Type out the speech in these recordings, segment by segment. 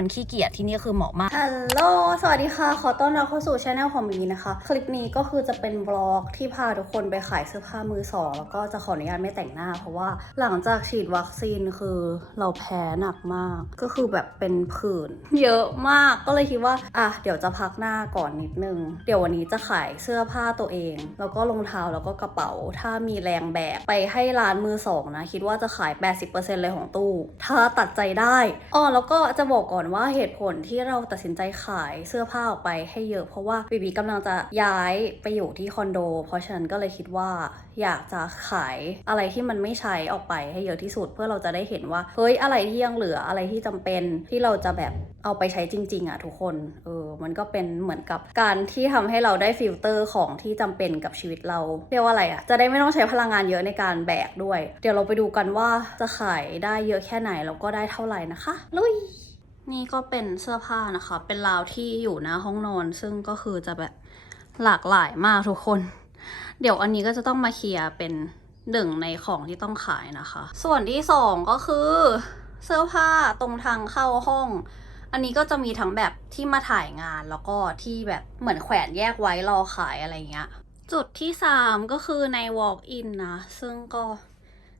คนขี้เกียจที่นี่คือเหมาะมาก ฮัลโหล สวัสดีค่ะ ขอต้อนรับเข้าสู่ช anel ของมีนะคะ คลิปนี้ก็คือจะเป็นบล็อกที่พาทุกคนไปขายเสื้อผ้ามือสองแล้วก็จะขออนุญาตไม่แต่งหน้า เพราะว่าหลังจากฉีดวัคซีนคือเราแพ้หนักมาก ก็คือแบบเป็นผื่นเยอะมาก ก็เลยคิดว่า อะ เดี๋ยวจะพักหน้าก่อนนิดนึง เดี๋ยววันนี้จะขายเสื้อผ้าตัวเอง แล้วก็รองเท้าแล้วก็กระเป๋า ถ้ามีแรงแบกไปให้ร้านมือสองนะ คิดว่าจะขาย 80%เลยของตู้ ถ้าตัดใจได้ อ๋อ แล้วก็จะบอกก่อนว่าเหตุผลที่เราตัดสินใจขายเสื้อผ้าออกไปให้เยอะ เพราะว่าบีบีกำลังจะย้ายไปอยู่ที่คอนโด เพราะฉะนั้นก็เลยคิดว่าอยากจะขายอะไรที่มันไม่ใช้ออกไปให้เยอะที่สุด เพื่อเราจะได้เห็นว่าเฮ้ยอะไรที่ยังเหลืออะไรที่จำเป็นที่เราจะแบบเอาไปใช้จริง ๆอะทุกคนเออมันก็เป็นเหมือนกับการที่ทำให้เราได้ฟิลเตอร์ของที่จำเป็นกับชีวิตเราเรียกว่าอะไรอะจะได้ไม่ต้องใช้พลังงานเยอะในการแบกด้วย เดี๋ยวเราไปดูกันว่าจะขายได้เยอะแค่ไหนแล้วก็ได้เท่าไหร่นะคะลุย นี่ก็เป็นเสื้อผ้านะคะ เป็นราวที่อยู่หน้าห้องนอน ซึ่งก็คือจะแบบหลากหลายมากทุกคน เดี๋ยวอันนี้ก็จะต้องมาเคลียร์เป็นหนึ่งในของที่ต้องขายนะคะ ส่วนที่สองก็คือเสื้อผ้าตรงทางเข้าห้อง อันนี้ก็จะมีทั้งแบบที่มาถ่ายงานแล้วก็ที่แบบเหมือนแขวนแยกไว้รอขายอะไรเงี้ย จุดที่สามก็คือใน walk in นะ ซึ่งก็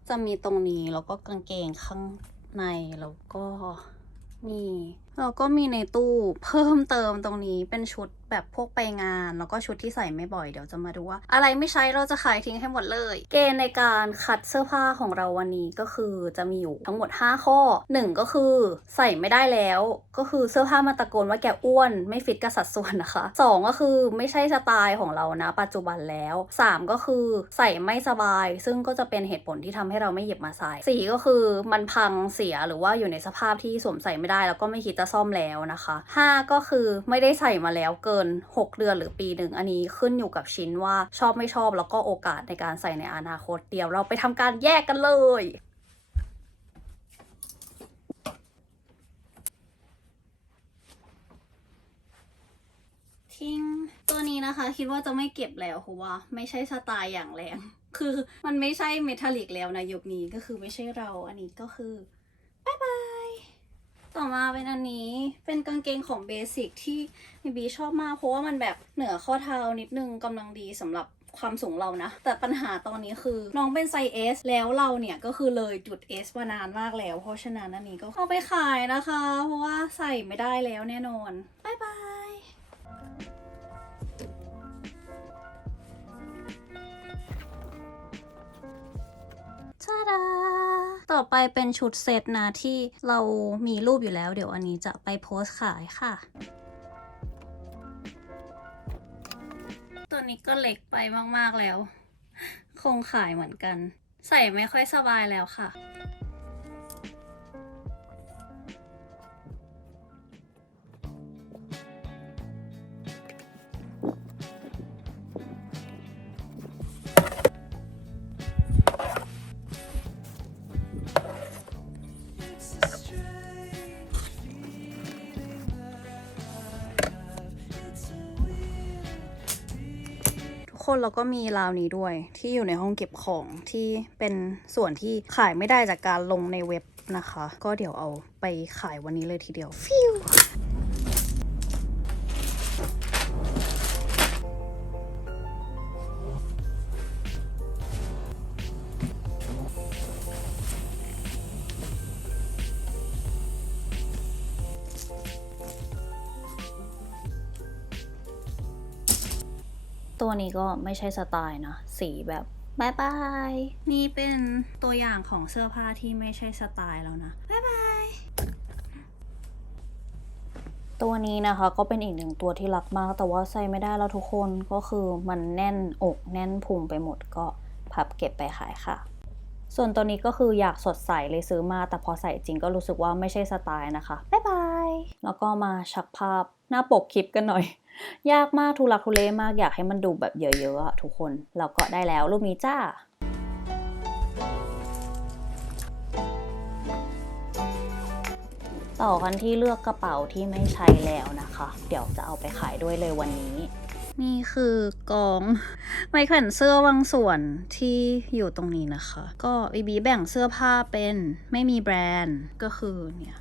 จะมีตรงนี้แล้วก็กางเกงข้างในแล้วก็ นี่ แล้วก็มีในตู้เพิ่มเติมตรงนี้เป็นชุดแบบพวกไปงาน แล้วก็ชุดที่ใส่ไม่บ่อยเดี๋ยวจะมาดูว่า อะไรไม่ใช้เราจะขายทิ้งให้หมดเลย เกณฑ์ในการคัดเสื้อผ้าของเราวันนี้ก็คือจะมีอยู่ทั้งหมด 5 ข้อ 1 ก็คือใส่ไม่ได้แล้ว ก็คือเสื้อผ้ามาตะโกนว่าแกอ้วนไม่ฟิตกับสัดส่วนนะคะ 2 ก็คือไม่ใช่สไตล์ของเรานะปัจจุบันแล้ว 3 ก็คือใส่ไม่สบาย ซึ่งก็จะเป็นเหตุผลที่ทำให้เราไม่หยิบมาใส่ 4 ก็คือมันพังเสียหรือว่าอยู่ในสภาพที่สวมใส่ไม่ได้แล้วก็ไม่คิดจะซ่อมแล้วนะคะ 5 ก็คือไม่ได้ใส่มาแล้วเกิน 6 เดือนหรือปีหนึ่งอันนี้ขึ้นอยู่กับชิ้นว่าชอบไม่ชอบแล้วก็โอกาสในการใส่ในอนาคตเดียวเราไปทำการแยกกันเลยทิ้งตัวนี้นะคะคิดว่าจะไม่เก็บแล้วเพราะว่าไม่ใช่สไตล์อย่างแรง คือมันไม่ใช่เมทัลลิกแล้วนะยุคนี้ก็คือไม่ใช่เราอันนี้ก็คือ บ๊ายบาย ต่อมาเป็นอันนี้เป็นกางเกงของเบสิกที่มีบีชอบมาก เพราะว่ามันแบบเหนือข้อเท้านิดนึงกำลังดีสำหรับความสูงเรานะ แต่ปัญหาตอนนี้คือน้องเป็นไซส์ S แล้วเราเนี่ยก็คือเลยจุด S มานานมากแล้ว เพราะฉะนั้นอันนี้ก็เอาไปขายนะคะ เพราะว่าใส่ไม่ได้แล้วแน่นอน ต่อไปเป็นชุดเซตนะที่เรามีรูปอยู่แล้ว เดี๋ยวอันนี้จะไปโพสขายค่ะ ตัวนี้ก็เล็กไปมากๆแล้ว คงขายเหมือนกัน ใส่ไม่ค่อยสบายแล้วค่ะ คนแล้วก็มีราวนี้ด้วย ที่อยู่ในห้องเก็บของที่เป็นส่วนที่ขายไม่ได้จากการลงในเว็บนะคะ ก็เดี๋ยวเอาไปขายวันนี้เลยทีเดียวฟิว ตัวนี้ก็ไม่ใช่สไตล์นะ สีแบบบายบาย นี่เป็นตัวอย่างของเสื้อผ้าที่ไม่ใช่สไตล์แล้วนะบายบาย ตัวนี้นะคะก็เป็นอีกหนึ่งตัวที่รักมาก แต่ว่าใส่ไม่ได้แล้วทุกคนก็คือมันแน่นอกแน่นพุงไปหมดก็พับเก็บไปขายค่ะ ส่วนตัวนี้ก็คืออยากสดใสเลยซื้อมา แต่พอใส่จริงก็รู้สึกว่าไม่ใช่สไตล์นะคะ บ๊ายบาย แล้วก็มาชักภาพ หน้าปกคลิปกันหน่อย ยากมากทุลักทุเลมากอยากให้มันดูแบบเยอะๆอะทุกคนแล้วก็ได้แล้วรูปนี้จ้าต่อกันที่เลือกกระเป๋าที่ไม่ใช้แล้วนะคะ เดี๋ยวจะเอาไปขายด้วยเลยวันนี้ นี่คือกองไม้แขวนเสื้อบางส่วนที่อยู่ตรงนี้นะคะ ก็บีบีแบ่งเสื้อผ้าเป็นไม่มีแบรนด์ก็คือเนี่ย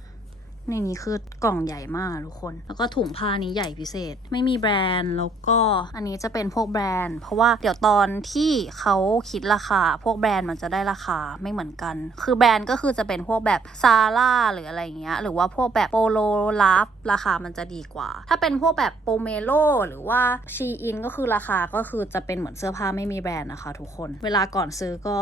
ในนี้คือกล่องใหญ่มากทุกคน แล้วก็ถุงผ้านี้ใหญ่พิเศษ ไม่มีแบรนด์ แล้วก็อันนี้จะเป็นพวกแบรนด์ เพราะว่าเดี๋ยวตอนที่เขาคิดราคา พวกแบรนด์มันจะได้ราคาไม่เหมือนกัน คือแบรนด์ก็คือจะเป็นพวกแบบซาร่าหรืออะไรเงี้ย หรือว่าพวกแบบโปโลลาฟราคามันจะดีกว่า ถ้าเป็นพวกแบบโปเมโลหรือว่าชีอินก็คือราคาก็คือจะเป็นเหมือนเสื้อผ้าไม่มีแบรนด์นะคะ ทุกคน เวลาก่อนซื้อก็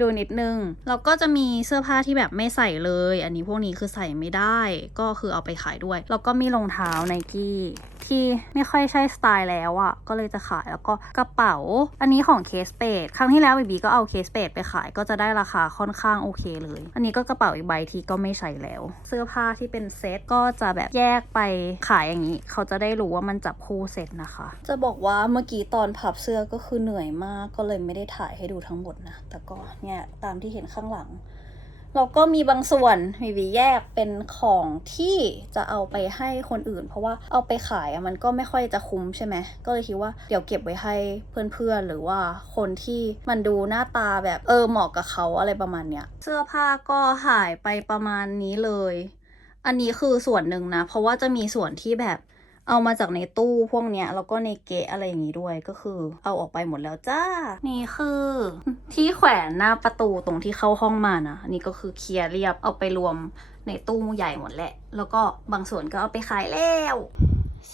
ดูนิดนึง แล้วก็จะมีเสื้อผ้าที่แบบไม่ใส่เลย อันนี้พวกนี้คือใส่ไม่ได้ก็คือเอาไปขายด้วย แล้วก็มีรองเท้าไนกี้ที่ไม่ค่อยใช่สไตล์แล้วอะ่ะ ก็เลยจะขายแล้วก็กระเป๋า อันนี้ของเคสเปดครั้งที่แล้วบีบีก็เอาเคสเปดไปขายก็จะได้ราคาค่อนข้างโอเคเลย อันนี้ก็กระเป๋าอีกใบที่ก็ไม่ใส่แล้ว เสื้อผ้าที่เป็นเซตก็จะแบบแยกไปขายอย่างนี้ เขาจะได้รู้ว่ามันจับคู่เซตนะคะ จะบอกว่าเมื่อกี้ตอนพับเสื้อก็คือเหนื่อยมากก็เลยไม่ได้ถ่ายให้ดูทั้งหมดนะ แต่ก็เนี่ยตามที่เห็นข้างหลัง แล้วก็มีบางส่วนมีวีแยกเป็นของที่จะเอาไปให้คนอื่น เพราะว่าเอาไปขายมันก็ไม่ค่อยจะคุ้มใช่ไหมก็เลยคิดว่าเดี๋ยวเก็บไว้ให้เพื่อนๆ หรือว่าคนที่มันดูหน้าตาแบบเออเหมาะกับเขาอะไรประมาณเนี้ยเสื้อผ้าก็หายไปประมาณนี้เลย อันนี้คือส่วนหนึ่งนะ เพราะว่าจะมีส่วนที่แบบ เอามาจากในตู้พวกเนี้ยแล้วก็ในเกะอะไรอย่างงี้ด้วยก็คือ เอาออกไปหมดแล้วจ้า นี่คือ ที่แขวนหน้าประตูตรงที่เข้าห้องมานะอันนี่ก็คือเคลียร์เรียบเอาไปรวมในตู้ใหญ่หมดแหละ แล้วก็บางส่วนก็เอาไปขายแล้ว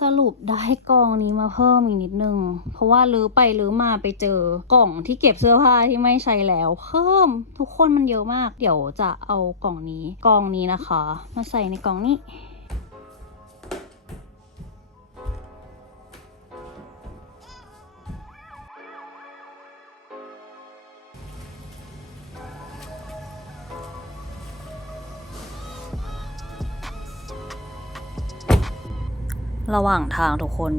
สรุปได้กล่องนี้มาเพิ่มอีกนิดนึง เพราะว่าลื้อไปลื้อมาไปเจอกล่องที่เก็บเสื้อผ้าที่ไม่ใช้แล้ว เพิ่มทุกคนมันเยอะมาก เดี๋ยวจะเอากล่องนี้กล่องนี้นะคะ มาใส่ในกล่องนี้ ระหว่างทางทุกคน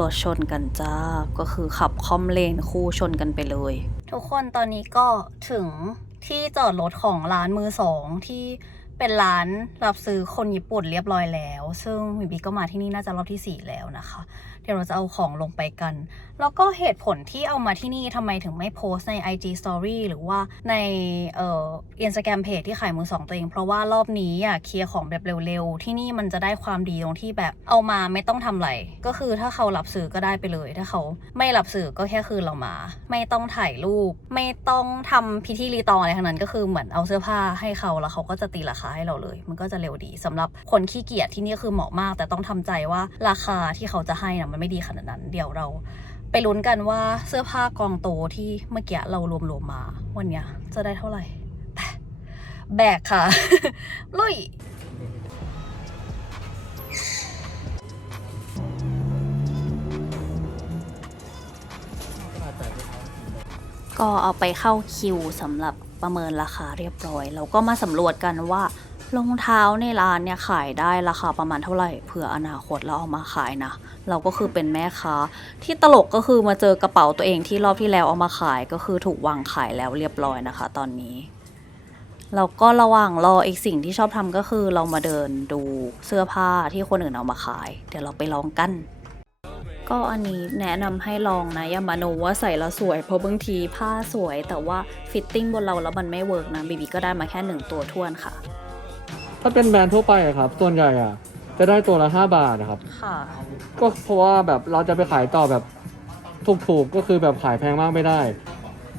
รถชนกันจ้า ก็คือขับคอมเลนคู่ชนกันไปเลย ทุกคนตอนนี้ก็ถึงที่จอดรถของร้านมือสองที่ เป็นร้านรับซื้อคนญี่ปุ่นเรียบร้อยแล้ว ซึ่งวิบีก็มาที่นี่น่าจะรอบที่ 4 แล้วนะคะ เดี๋ยวเราจะเอาของลงไปกัน แล้วก็เหตุผลที่เอามาที่นี่ทำไมถึงไม่โพสใน IG Story หรือว่าในเอ่อ Instagram Page ที่ขายมือสองตัวเอง เพราะว่ารอบนี้อยากเคลียร์ของแบบเร็วๆ ที่นี่มันจะได้ความดีตรงที่แบบเอามาไม่ต้องทำอะไร ก็คือถ้าเขารับซื้อก็ได้ไปเลย ถ้าเขาไม่รับซื้อก็แค่คืนเรามา ไม่ต้องถ่ายรูป ไม่ต้องทำพิธีรีตองอะไรทั้งนั้น ก็คือเหมือนเอาเสื้อผ้าให้เขาแล้วเขาก็จะตีราคาให้เราเลย มันก็จะเร็วดีสำหรับคนขี้เกียจที่นี่คือเหมาะมาก แต่ต้องทำใจว่าราคาที่เขาจะให้นะมันไม่ดีขนาดนั้น เดี๋ยวเราไปลุ้นกันว่าเสื้อผ้ากองโตที่เมื่อกี้เรารวมๆมาวันนี้จะได้เท่าไหร่แบกค่ะลุยก็เอาไปเข้าคิวสำหรับ ประเมินราคาเรียบร้อยแล้วก็มาสำรวจกันว่ารองเท้าในร้านเนี่ยขายได้ราคาประมาณเท่าไหร่เผื่ออนาคตเราเอามาขายนะ เราก็คือเป็นแม่ค้า ที่ตลกก็คือมาเจอกระเป๋าตัวเองที่รอบที่แล้วเอามาขายก็คือถูกวางขายแล้วเรียบร้อยนะคะ ตอนนี้แล้วก็ระหว่างรออีกสิ่งที่ชอบทำก็คือเรามาเดินดูเสื้อผ้าที่คนอื่นเอามาขาย เดี๋ยวเราไปลองกัน ก็อันนี้แนะนำให้ลองนะอย่ามาโนว่าใส่แล้วสวย เพราะบางทีผ้าสวย แต่ว่าฟิตติ้งบนเราแล้วมันไม่เวิร์กนะบีบีก็ได้มาแค่หนึ่งตัวท้วนค่ะ ถ้าเป็นแบรนด์ทั่วไปอะครับ ส่วนใหญ่อะจะได้ตัวละ5บาทนะครับ ค่ะ ก็เพราะว่าแบบเราจะไปขายต่อแบบถูกๆก็คือแบบขายแพงมากไม่ได้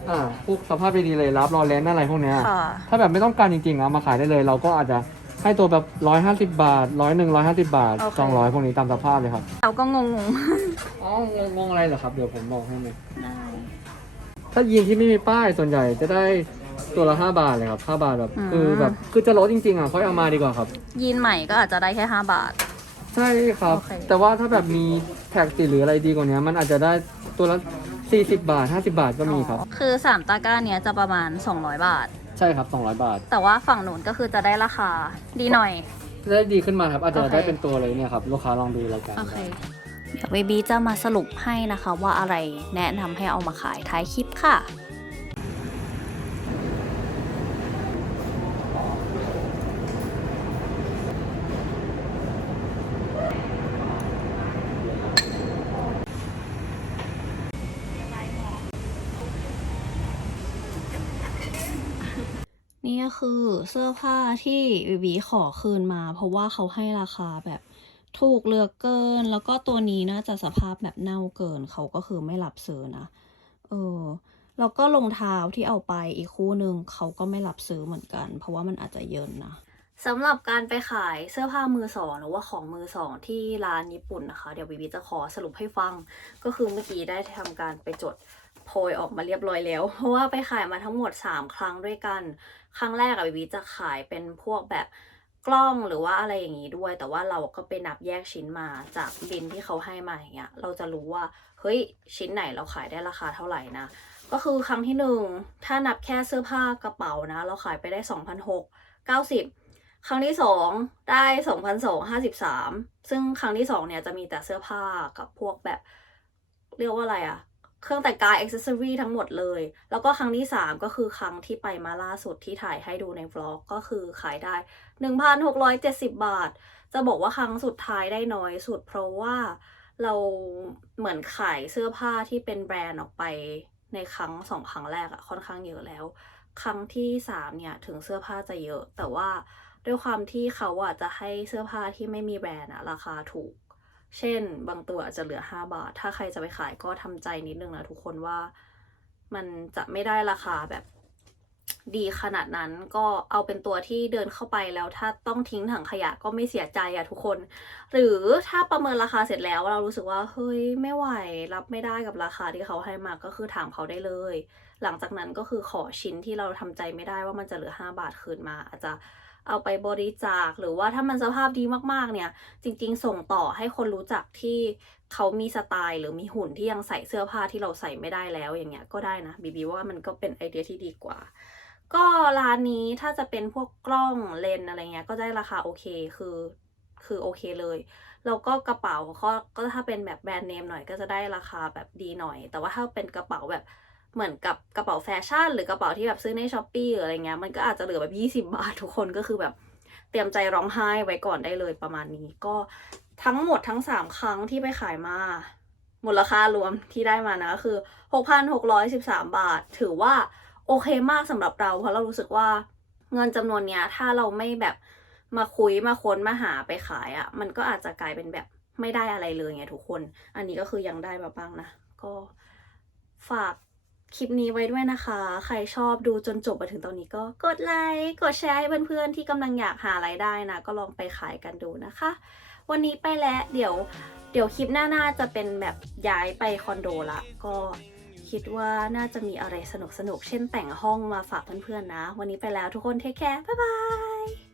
อ่าพวกสภาพดีๆเลยรับรอเลนอะไรพวกเนี้ยค่ะ ถ้าแบบไม่ต้องการจริงๆเอามาขายได้เลย เราก็อาจจะ ให้ตัวแบบร้อยห้าสิบาทร้อยหนึ่งร้อยห้าสิบาทโอเค สองร้อยพวกนี้ตามสภาพเลยครับ เราก็งงอ๋องงงๆอะไรเหรอครับ เดี๋ยวผมบอกให้ไหมๆได้ ถ้ายีนที่ไม่มีป้ายส่วนใหญ่จะได้ตัวละห้าบาทเลยครับห้าบาทแบบอืม คือแบบคือจะลดจริงๆอะค่อยเอามาดีกว่าครับ ยีนใหม่ก็อาจจะได้แค่ 5 บาท ใช่ครับ โอเค แต่ว่าถ้าแบบมีแท็กติดหรืออะไรดีกว่านี้มันอาจจะได้ตัวละ40 บาท 50 บาทก็มีครับ คือ 3 ตะกร้าเนี้ยจะประมาณ 200 บาท ใช่ครับ200 บาท แต่ว่าฝั่งนู้นก็คือจะได้ราคาดีหน่อย ได้ดีขึ้นมาครับ อาจจะโอเคได้เป็นตัวเลยเนี่ยครับ ลูกค้าลองดูแล้วกันโอเค เดี๋ยวเบบีจะมาสรุปให้นะคะว่าอะไรแนะนำให้เอามาขายท้ายคลิปค่ะ นี่ก็คือเสื้อผ้าที่วิวีขอคืนมา เพราะว่าเขาให้ราคาแบบถูกเลือกเกิน แล้วก็ตัวนี้น่าจะสภาพแบบเน่าเกิน เขาก็คือไม่รับซื้อนะเออแล้วก็รองเท้าที่เอาไปอีกคู่หนึ่งเขาก็ไม่รับซื้อเหมือนกัน เพราะว่ามันอาจจะเยินนะสำหรับการไปขายเสื้อผ้ามือสองหรือว่าของมือสองที่ร้านญี่ปุ่นนะคะ เดี๋ยววิวีจะขอสรุปให้ฟัง ก็คือเมื่อกี้ได้ทำการไปจด โพยออกมาเรียบร้อยแล้ว เพราะว่าไปขายมาทั้งหมด 3 ครั้งด้วยกัน ครั้งแรกอะวิวีจะขายเป็นพวกแบบกล้องหรือว่าอะไรอย่างนี้ด้วย แต่ว่าเราก็ไปนับแยกชิ้นมาจากบินที่เขาให้มาอย่างเงี้ย เราจะรู้ว่าเฮ้ยชิ้นไหนเราขายได้ราคาเท่าไหร่นะ ก็คือครั้งที่หนึ่งถ้านับแค่เสื้อผ้ากระเป๋านะ เราขายไปได้สองพันหกเก้าสิบครั้งที่สองได้สองพันสองห้าสิบสามซึ่งครั้งที่สองเนี่ยจะมีแต่เสื้อผ้ากับพวกแบบ เรียกว่าอะไรอะ เครื่องแต่งกายอ็อกเซอรี่ทั้งหมดเลย แล้วก็ครั้งที่สามก็คือครั้งที่ไปมาล่าสุดที่ถ่ายให้ดูในวล็อกก็คือขายได้หนึ่งพันหกร้อยเจ็ดสิบบาท จะบอกว่าครั้งสุดท้ายได้น้อยสุด เพราะว่าเราเหมือนขายเสื้อผ้าที่เป็นแบรนด์ออกไปในครั้งสองครั้งแรกอะค่อนข้างเยอะแล้ว ครั้งที่สามเนี่ยถึงเสื้อผ้าจะเยอะ แต่ว่าด้วยความที่เขาอะจะให้เสื้อผ้าที่ไม่มีแบรนด์อะราคาถูก เช่น บางตัวอาจจะเหลือ 5 บาท ถ้าใครจะไปขายก็ทำใจนิดนึงนะทุกคนว่ามันจะไม่ได้ราคาแบบดีขนาดนั้นก็เอาเป็นตัวที่เดินเข้าไปแล้วถ้าต้องทิ้งถังขยะก็ไม่เสียใจอะทุกคน หรือถ้าประเมินราคาเสร็จแล้วเรารู้สึกว่าเฮ้ยไม่ไหวรับไม่ได้กับราคาที่เขาให้มาก็คือถามเขาได้เลย หลังจากนั้นก็คือขอชิ้นที่เราทำใจไม่ได้ว่ามันจะเหลือ 5 บาทคืนมาอาจจะ เอาไปบริจาค หรือว่าถ้ามันสภาพดีมากๆเนี่ย จริงๆ ส่งต่อให้คนรู้จักที่เขามีสไตล์หรือมีหุ่นที่ยังใส่เสื้อผ้าที่เราใส่ไม่ได้แล้วอย่างเงี้ยก็ได้นะบีบีว่ามันก็เป็นไอเดียที่ดีกว่า ก็ร้านนี้ถ้าจะเป็นพวกกล้องเลนอะไรเงี้ยก็ได้ราคาโอเคคือคือโอเคเลยแล้วก็กระเป๋าก็ก็ถ้าเป็นแบบแบรนด์เนมหน่อยก็จะได้ราคาแบบดีหน่อย แต่ว่าถ้าเป็นกระเป๋าแบบ เหมือนกับกระเป๋าแฟชั่น หรือกระเป๋าที่แบบซื้อในช้อปปี้หรืออะไรเงี้ยมันก็อาจจะเหลือแบบ20 บาททุกคนก็คือแบบเตรียมใจร้องไห้ไว้ก่อนได้เลยประมาณนี้ ก็ทั้งหมดทั้ง 3 ครั้งที่ไปขายมามูลค่ารวมที่ได้มานะก็คือ 6,613 บาท ถือว่าโอเคมากสำหรับเรา เพราะเรารู้สึกว่าเงินจำนวนเนี้ยถ้าเราไม่แบบมาคุยมาค้นมาหาไปขายอะ่ะ มันก็อาจจะกลายเป็นแบบไม่ได้อะไรเลยไงทุกคน อันนี้ก็คือยังได้มาบ้างนะ ก็ฝาก คลิปนี้ไว้ด้วยนะคะ ใครชอบดูจนจบมาถึงตอนนี้ก็กดไลค์กดแชร์ให้เพื่อนๆที่กำลังอยากหารายได้นะ ก็ลองไปขายกันดูนะคะ วันนี้ไปแล้วเดี๋ยวเดี๋ยวคลิปหน้าๆจะเป็นแบบย้ายไปคอนโดละก็คิดว่าน่าจะมีอะไรสนุกๆ เช่นแต่งห้องมาฝากเพื่อนๆนะ วันนี้ไปแล้วทุกคนเทคแคร์บ๊ายบาย